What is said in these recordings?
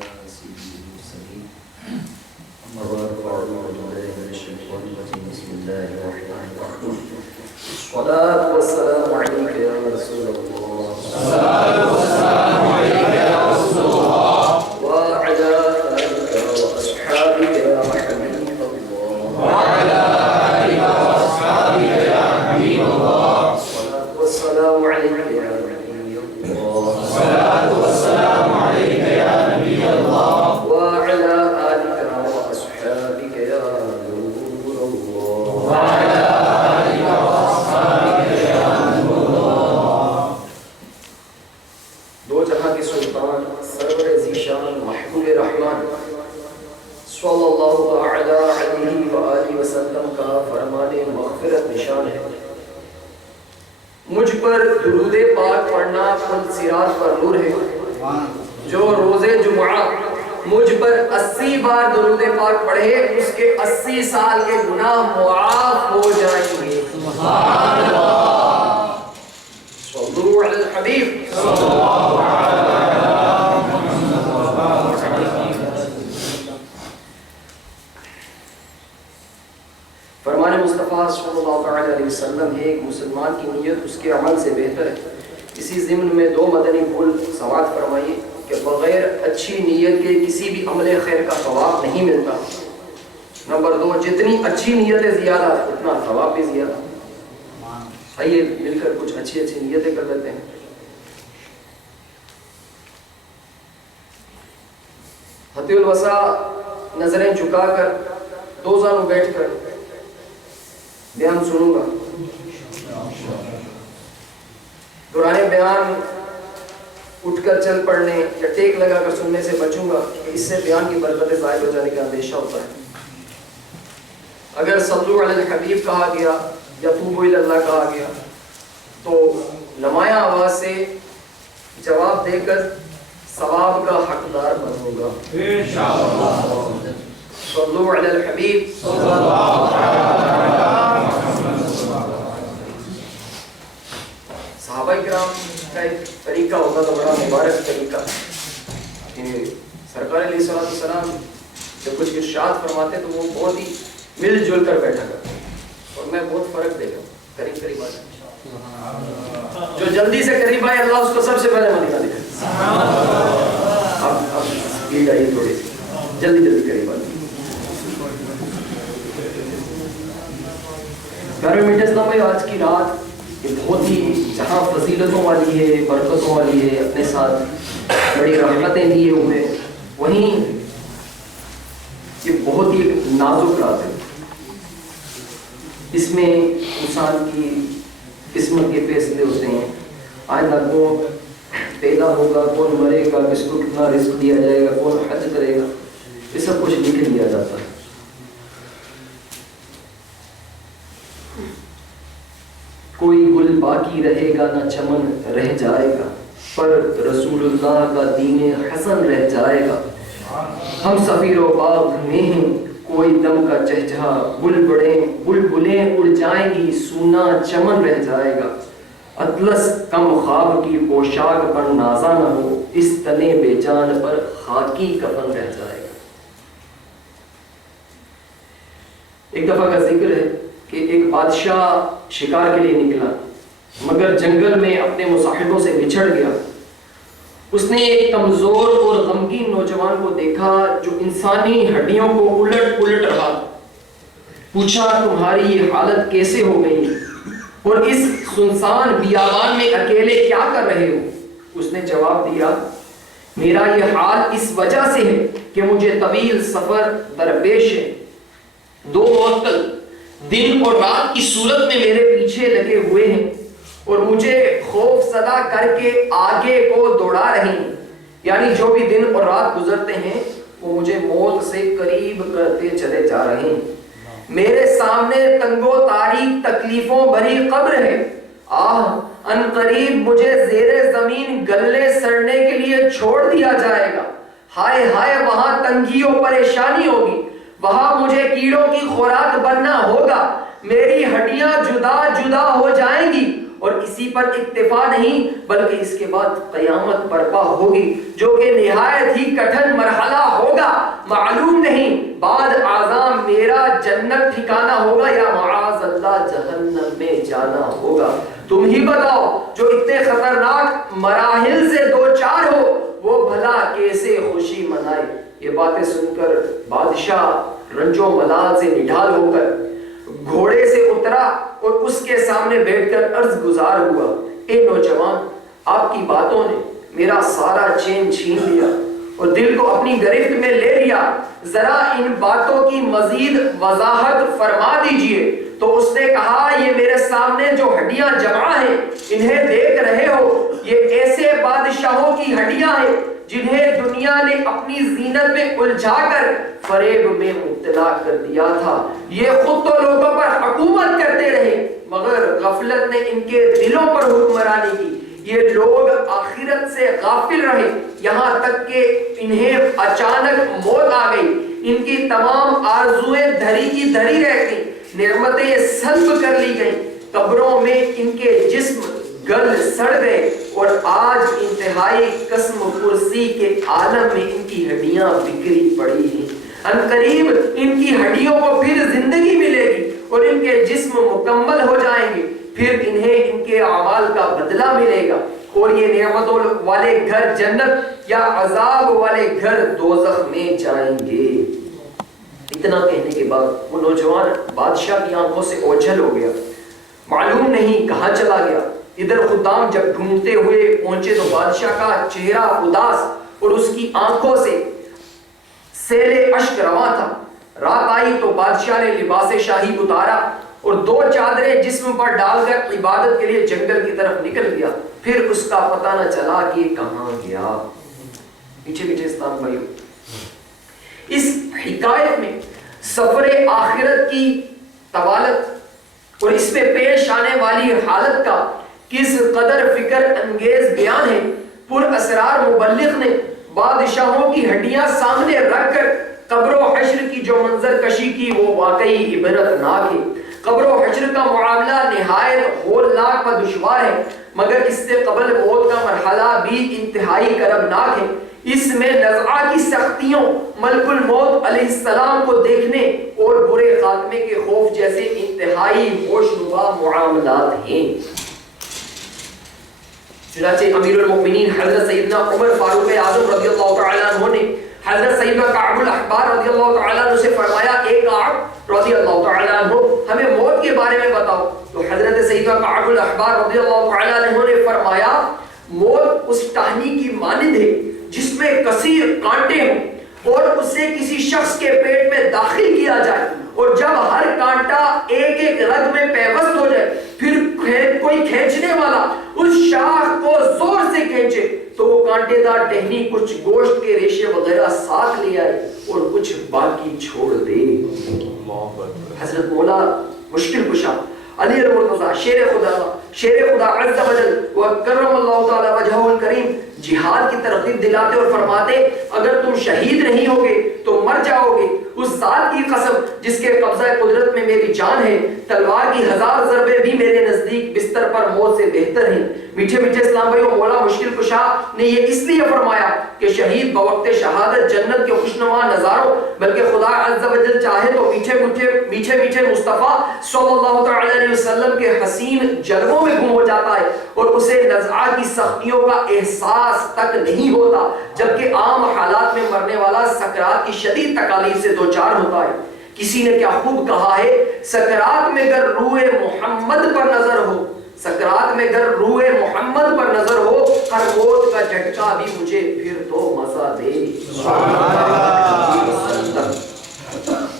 سيد المرسلين أما بعد فأعوذ بالله من الشيطان الرجيم بسم الله الرحمن الرحيم الصلاة والسلام عليك يا رسول الله الصلاة والسلام عليك يا رسول الله وعلى آلك وأصحابك يا حبيب الله وعلى آلك وأصحابك يا حبيب الله الصلاة والسلام عليك يا نبي الله الصلاة والسلام عليك يا نبي الله وعلى آلك وأصحابك يا نور الله وعلى آلك وأصحابك يا نور الله دو جہاں کے سلطان سرور ذیشان محبوب رحمان صلی اللہ تعالی علیہ وآلہ وسلم کا فرمان مغفرت نشان ہے. مجھ پر درود پاک پڑھنا پل صراط پر نور ہے. جو روز جمعہ مجھ پر 80 بار درود پاک پڑھے اس کے 80 سال کے گناہ معاف ہو جائیں گے. سبحان اللہ صلو علی الحبیب صلی اللہ فرمان مصطفیٰ صلی اللہ علیہ وسلم ہے ایک مسلمان کی نیت اس کے عمل سے بہتر ہے. اسی ضمن میں دو مدنی پھول سماعت فرمائیے کہ بغیر اچھی نیت کے کسی بھی عمل خیر کا ثواب نہیں ملتا. نمبر 2 جتنی اچھی نیتیں زیادہ اتنا ثواب بھی زیادہ. آئیے مل کر کچھ اچھی نیتیں کر لیتے ہیں. حتی الوسع نظریں جھکا کر دو زانوں بیٹھ کر بیان سنوں گا. دوران بیان اٹھ کر چل پڑنے یا ٹیک لگا کر سننے سے بچوں گا کہ اس سے بیان کی برکتیں ضائع ہو جانے کا اندیشہ ہوتا ہے. اگر صلو علی الحبیب کہا گیا یا توبوا الی اللہ کہا گیا تو نمایاں آواز سے جواب دے کر ثواب کا حقدار بنوں گا انشاءاللہ. صلو علی الحبیب صلی اللہ صحابہ کرام کا ایک طریقہ ہوتا تھا بڑا مبارک طریقہ کہ سرکار علیہ السلام جب کچھ ارشاد فرماتے تو وہ بہت ہی مل جل کر بیٹھا کرتے اور میں بہت فرق دیکھا ہوں. قریب آ جائے جو جلدی سے قریب آئے اللہ اس کو سب سے پہلے مدینہ دکھائے. اب سپیڈ آئی تھوڑی سی جلدی قریب آ جائے. پیارے میٹھے اسلام بھائی آج کی رات یہ بہت ہی جہاں فضیلتوں والی ہے برکتوں والی ہے اپنے ساتھ بڑی رحمتیں لیے ہوئے وہیں یہ بہت ہی نازک رات ہے. اس میں انسان کی قسمت کے فیصلے ہوتے ہیں. آئندہ کون پیدا ہوگا کون مرے گا کس کو کتنا رزق دیا جائے گا کون حج کرے گا یہ سب کچھ لکھ دیا جاتا ہے. کوئی گل باقی رہے گا نہ چمن رہ جائے گا پر رسول اللہ کا دین حسن رہ جائے گا. ہم سفیر و باغ میں ہیں کوئی دم کا چہچہا بلبلیں اڑ جائیں گی سونا چمن رہ جائے گا. اطلس کم خواب کی پوشاک پر نازا نہ ہو اس تنے بے جان پر خاکی کفن رہ جائے گا. ایک دفعہ کا ذکر ہے کہ ایک بادشاہ شکار کے لیے نکلا مگر جنگل میں اپنے مصاحبوں سے بچھڑ گیا. اس نے ایک کمزور اور غمگین نوجوان کو دیکھا جو انسانی ہڈیوں کو الٹ پلٹ رہا. پوچھا تمہاری یہ حالت کیسے ہو گئی اور اس سنسان بیابان میں اکیلے کیا کر رہے ہو؟ اس نے جواب دیا میرا یہ حال اس وجہ سے ہے کہ مجھے طویل سفر درپیش ہے. 2 معطل دن اور رات کی صورت میں میرے پیچھے لگے ہوئے ہیں اور مجھے خوف زدہ کر کے آگے کو دوڑا رہے ہیں. یعنی جو بھی دن اور رات گزرتے ہیں وہ مجھے موت سے قریب کرتے چلے جا رہے ہیں. میرے سامنے تنگ و تاریک تکلیفوں بھری قبر ہے. ان قریب مجھے زیر زمین گلے سڑنے کے لیے چھوڑ دیا جائے گا. ہائے ہائے وہاں تنگی و پریشانی ہوگی وہاں مجھے کیڑوں کی خوراک بننا ہوگا. میری ہڈیاں جدا جدا ہو جائیں گی اور اسی پر اکتفا نہیں بلکہ اس کے بعد قیامت برپا ہوگی جو کہ نہایت ہی کٹھن مرحلہ ہوگا. تم ہی بتاؤ جو اتنے خطرناک مراحل سے دو چار ہو وہ بھلا کیسے خوشی منائے. یہ باتیں سن کر بادشاہ رنج و ملال سے نڈھال ہو کر گھوڑے سے اترا اور اس کے سامنے بیٹھ کر عرض گزار ہوا, اے نوجوان, آپ کی باتوں نے میرا سارا چین چھین لیا اور دل کو اپنی گرفت میں لے لیا. ذرا ان باتوں کی مزید وضاحت فرما دیجئے. تو اس نے کہا, یہ میرے سامنے جو ہڈیاں جمع ہیں انہیں دیکھ رہے ہو, یہ ایسے بادشاہوں کی ہڈیاں ہیں جنہیں دنیا نے اپنی زینت میں الجھا کر فریب میں مبتلا کر دیا تھا. یہ خود تو لوگوں پر حکومت کرتے رہے مگر غفلت نے ان کے دلوں پر حکمرانی کی. یہ لوگ آخرت سے غافل رہے یہاں تک کہ انہیں اچانک موت آ گئی. ان کی تمام آرزویں دھری کی دھری رہ گئیں, نعمتیں سلب کر لی گئیں, قبروں میں ان کے جسم گل سڑ گئے اور آج انتہائی قسم پرسی کے عالم میں ان کی ہڈیاں بکھری پڑی ہیں. عنقریب ان کی ہڈیوں کو پھر زندگی ملے گی اور ان کے جسم مکمل ہو جائیں گے, پھر انہیں ان کے اعمال کا بدلہ ملے گا اور یہ نعمتوں والے گھر جنت یا عذاب والے گھر دوزخ میں جائیں گے. اتنا کہنے کے بعد وہ نوجوان بادشاہ کی آنکھوں سے اوجھل ہو گیا, معلوم نہیں کہاں چلا گیا. ادھر خدام جب ڈھونڈتے ہوئے پہنچے تو بادشاہ کا چہرہ اداس اور اس کی آنکھوں سے سیل اشک رواں تھا. رات آئی تو بادشاہ نے لباس شاہی اتارا اور دو چادریں جسم پر ڈال کر عبادت کے لیے جنگل کی طرف نکل گیا. پھر اس کا پتہ نہ چلا کہ کہاں گیا. پیچھے پیچھے اسلام بھائیو, اس حکایت میں سفر آخرت کی طوالت اور اس میں پیش آنے والی حالت کا کس قدر فکر انگیز بیان ہے. پر اسرار مبلغ نے بادشاہوں کی ہڈیاں سامنے رکھ کر قبر و حشر کی جو منظر کشی کی وہ واقعی عبرتناک ہے. قبر و حشر کا معاملہ نہایت ہولناک و دشوار ہے مگر اس سے قبل موت کا مرحلہ بھی انتہائی کربناک ہے. اس میں نزعہ کی سختیوں, ملک الموت علیہ السلام کو دیکھنے اور برے خاتمے کے خوف جیسے انتہائی ہوشنما معاملات ہیں. چنانچہ امیر المؤمنین حضرت سیدنا عمر فاروق اعظم رضی اللہ تعالیٰ عنہ نے حضرت سیدنا کعب الاحبار رضی اللہ تعالیٰ عنہ سے فرمایا, اے کعب رضی اللہ تعالیٰ عنہ ہمیں موت کے بارے میں بتاؤ. تو حضرت سیدنا کعب الاحبار رضی اللہ تعالیٰ عنہ نے فرمایا, موت اس ٹہنی کی مانند ہے جس میں کثیر کانٹے ہوں اور اسے کسی شخص کے پیٹ میں داخل کیا جائے اور جب ہر کانٹا ایک ایک رگ میں پیوست ہو جائے پھر کوئی کھینچنے والا اس شاخ کو زور سے کھینچے تو وہ کانٹے دار ٹہنی کچھ گوشت کے ریشے وغیرہ ساتھ لے آئے اور کچھ باقی چھوڑ دے. حضرت مولا مشکل کشا علی المرتضی شیر خدا عز و جل وکرم اللہ تعالی وجہہ الکریم جہاد کی ترغیب دلاتے اور فرماتے, اگر تم شہید نہیں ہوگے تو مر جاؤ گے. اس ذات کی قسم جس کے قبضہ قدرت میں میری جان ہے, تلوار کی 1000 ضربیں بھی میرے نزدیک بستر پر موت سے بہتر ہیں. میٹھے میٹھے اسلام بھائیو, مولا مشکل کشا نے یہ اس لیے فرمایا کہ شہید بوقت شہادت جنت کے خوشنما نظاروں بلکہ خدا عز و جل چاہے تو میٹھے میٹھے مصطفیٰ صلی اللہ تعالی علیہ وسلم کے حسین جلووں میں گم ہو جاتا ہے اور اسے نزعہ کی سختیوں کا احساس تک نہیں ہوتا, جبکہ عام حالات میں مرنے والا سکرات کی شدید تکالیف سے دوچار ہوتا ہے. کسی نے کیا خوب کہا ہے, سکرات میں گر روح محمد پر نظر ہو, سکرات میں گر روح محمد پر نظر ہو, ہر موت کا جھٹکا بھی مجھے پھر تو مزہ دے.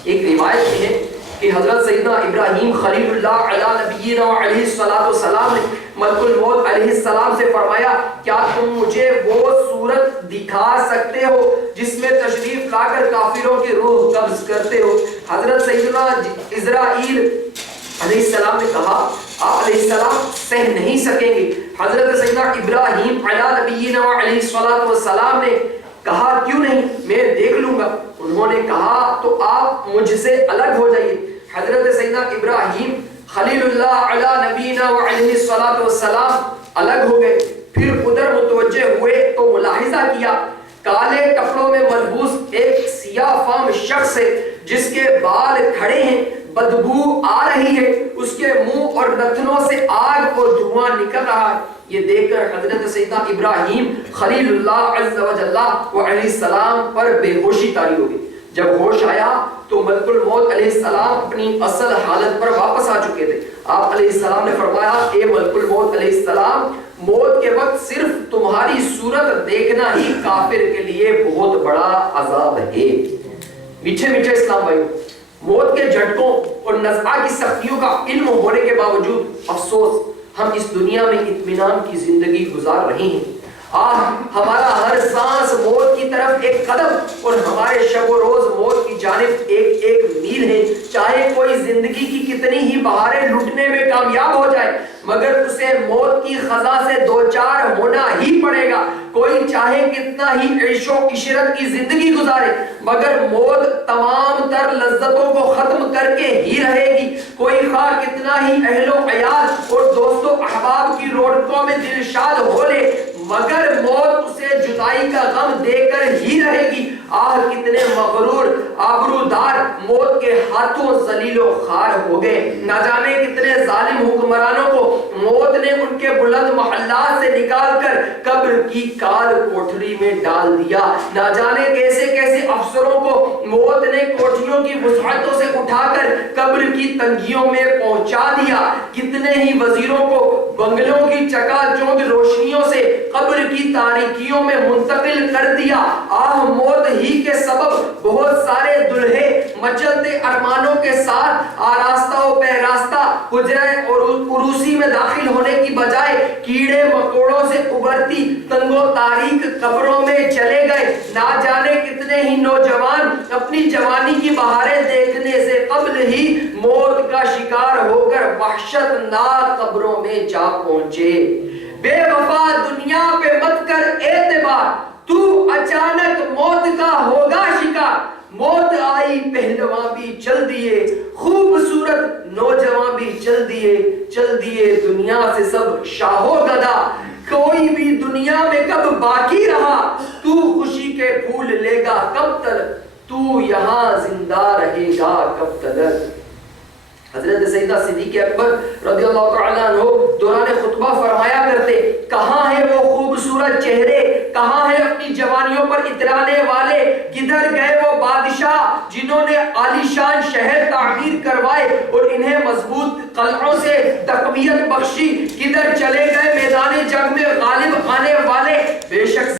ایک روایت میں ہے کہ حضرت سیدنا ابراہیم خلیل اللہ علیہ نبینا علیہ السلام نے ملک الموت علیہ السلام سے فرمایا, کیا تم مجھے وہ صورت دکھا سکتے ہو جس میں تشریف لا کر کافروں کی روح قبض کرتے ہو. حضرت سیدنا اسرائیل علیہ السلام نے کہا, آپ علیہ السلام سہ نہیں سکیں گے. حضرت سیدنا ابراہیم علیہ نبینا علیہ السلام نے کہا, کیوں نہیں, میں دیکھ لوں گا. انہوں نے کہا, تو آپ مجھ سے الگ ہو جائیے. حضرت سیدنا ابراہیم خلیل اللہ علیہ نبینا علیہ السلام الگ ہو گئے. پھر ادھر متوجہ ہوئے تو ملاحظہ کیا کالے کپڑوں میں ملبوس ایک سیاہ فام شخص ہے جس کے بال کھڑے ہیں, بدبو آ رہی ہے، اس کے منہ اور نتنوں سے آگ اور دھواں نکل رہا ہے۔ یہ دیکھ کر حضرت سیدنا ابراہیم خلیل اللہ عز و جل و علیہ السلام پر بے ہوشی طاری ہو گئی۔ جب ہوش آیا تو ملک الموت علیہ السلام اپنی اصل حالت پر واپس آ چکے تھے۔ آپ علیہ السلام نے فرمایا، اے ملک الموت علیہ السلام، موت کے وقت صرف تمہاری صورت دیکھنا ہی کافر کے لیے بہت بڑا عذاب ہے۔ میٹھے میٹھے اسلام بھائیوں، موت کے جھٹکوں اور نزعہ کی سختیوں کا علم ہونے کے باوجود افسوس ہم اس دنیا میں اطمینان کی زندگی گزار رہے ہیں۔ ہمارا ہر سانس موت کی طرف ایک قدم اور ہمارے شب و روز موت کی جانب ایک ایک میل ہے۔ چاہے کوئی زندگی کی کتنی ہی بہاریں لٹنے میں کامیاب ہو جائے مگر اسے موت کی خزاں سے دوچار ہونا ہی پڑے گا۔ کوئی چاہے کتنا ہی عیش و عشرت کی زندگی گزارے مگر موت تمام تر لذتوں کو ختم کر کے ہی رہے گی۔ کوئی خواہ کتنا ہی اہل و عیال اور دوست و احباب کی رونقوں میں دلشاد ہو لے مگر موت اسے جدائی کا غم دے کر ہی رہے گی۔ کتنے مغرور آبرودار موت کے ہاتھوں ذلیل و خوار ہو گئے۔ نہ جانے کتنے ظالم حکمرانوں کو موت نے ان کے بلند محلات سے نکال کر قبر کی کال کوٹھری میں ڈال دیا۔ نہ جانے کیسے کیسے افسروں کو موت نے کوٹھیوں کی وسعتوں سے اٹھا کر قبر کی تنگیوں میں پہنچا دیا۔ کتنے ہی وزیروں کو بنگلوں کی چکا چوند روشنیوں سے قبر کی تاریکیوں میں منتقل کر دیا۔ موت ہی کے سبب بہت سارے دلہے مچلتے ارمانوں کے ساتھ آراستہ و پیراستہ حجرہ اور عروسی میں داخل ہونے کی بجائے کیڑے مکوڑوں سے ابھرتی تنگ و تاریک قبروں میں چلے گئے۔ نہ جانے کتنے ہی نوجوان اپنی جوانی کی بہاریں دیکھنے سے قبل ہی موت کا شکار ہو کر وحشت ناک قبروں میں جا پہنچے۔ بے وفا دنیا پہ مت کر اعتبار، تو اچانک موت کا ہوگا شکار۔ موت آئی پہلواں بھی چل دیے، خوبصورت نوجوان بھی چل دیے دنیا سے سب شاہ و گدا۔ کوئی بھی دنیا میں کب باقی رہا، تو خوشی کے پھول لے گا کب تک، تو یہاں زندہ رہے گا کب تک۔ حضرت سیدنا صدیق اکبر رضی اللہ تعالیٰ عنہ دوران خطبہ فرمایا کرتے، کہاں ہے وہ خوبصورت چہرے، کہاں ہے اپنی جوانیوں پر اترانے والے، کدھر گئے وہ بادشاہ جنہوں نے عالیشان شہر تعمیر کروائے اور انہیں مضبوط قلعوں سے تقویت بخشی، کدھر چلے گئے